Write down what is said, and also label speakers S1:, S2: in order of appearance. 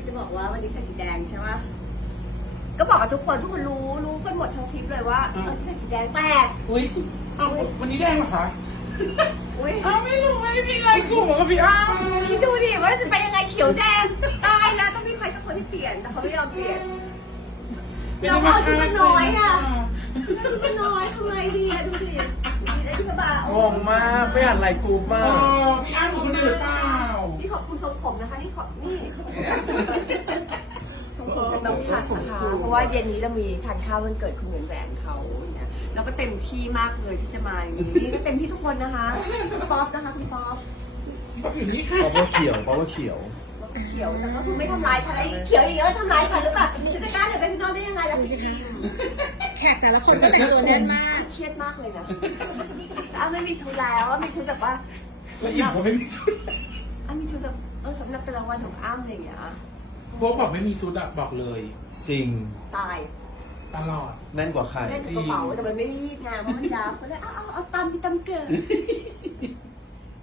S1: จะบอกว่าวันนี้ใส่สีแดงใช่ไหมก็บอกกับทุกคนรู้กันหมดทั้งคลิปเลยว่าใส่สีแดงแต่
S2: อุ้ยอ้าววันนี้แดงเหรอคะ
S1: อุ้ย
S2: อ้าวไม่รู้ไม่มีอะไรกลุ่มกับพี่อ้าว
S1: คิดดูดิว่าจะไปยังไงเขียวแดงตายแล้วต้องมีใครสักคนที่เปลี่ยนแต่เขาไม่ยอมเปลี่ยนเราเอาชุดมันน้อยอ่ะชุดมันน้อยทำไมดีอ่ะดูสิดีนะที่กระบะ
S3: งงมากไม่อ่านไลน์กรุ๊ปมา
S2: อ๋
S3: ก
S2: อพี่อ้าวคนอื่นเปล่า
S1: นี่ขอบคุณทรงผมนะคะนี่ทรงผมกันน้องชัดนะคะเพราะว่าเย็นนี้เรามีทานข้าววันเกิดคุณเหมือนแหวนเขาเนี่ยเราก็เต็มที่มากเลยที่จะมาอย่างนี้นี่ก็เต็มที่ทุกคนนะคะคุณป๊อปนะคะคุณป๊อป
S2: พี่ป๊อปอยู่นี่ค่ะ
S3: เพราะว่าเขียวเพราะว่าเขียว
S1: เขียวแต่ก็คือไม่ทำร้ายฉันไอ้เขียวอีกแล้วทำร้ายฉันหรือเปล่าฉันจะกล้าเดินไปข้างนอกได้ยังไงล่ะพี่
S4: แขกแต่ละคนก็แต่งตัวแน่นมาก
S1: เครียดมากเลยนะแล้วไม่มีชุดแล้วมีชุดแบบว่า
S2: แล้วอิ่มก็ไม่มีชุด
S1: มีชุดแบบสำหรับเป็นรางวัลของอ้ำอะไรอย่างเงี้ย
S2: พวกบอกไม่มีชุดอะบอกเลย
S3: จริง
S1: ตาย
S2: ตลอด
S3: แน่นกว่าใคร
S1: เล่นกระเป๋าแต่มันไม่รีดไงเพราะมันยาวก็เลยเอาตามพี่ตามเกิด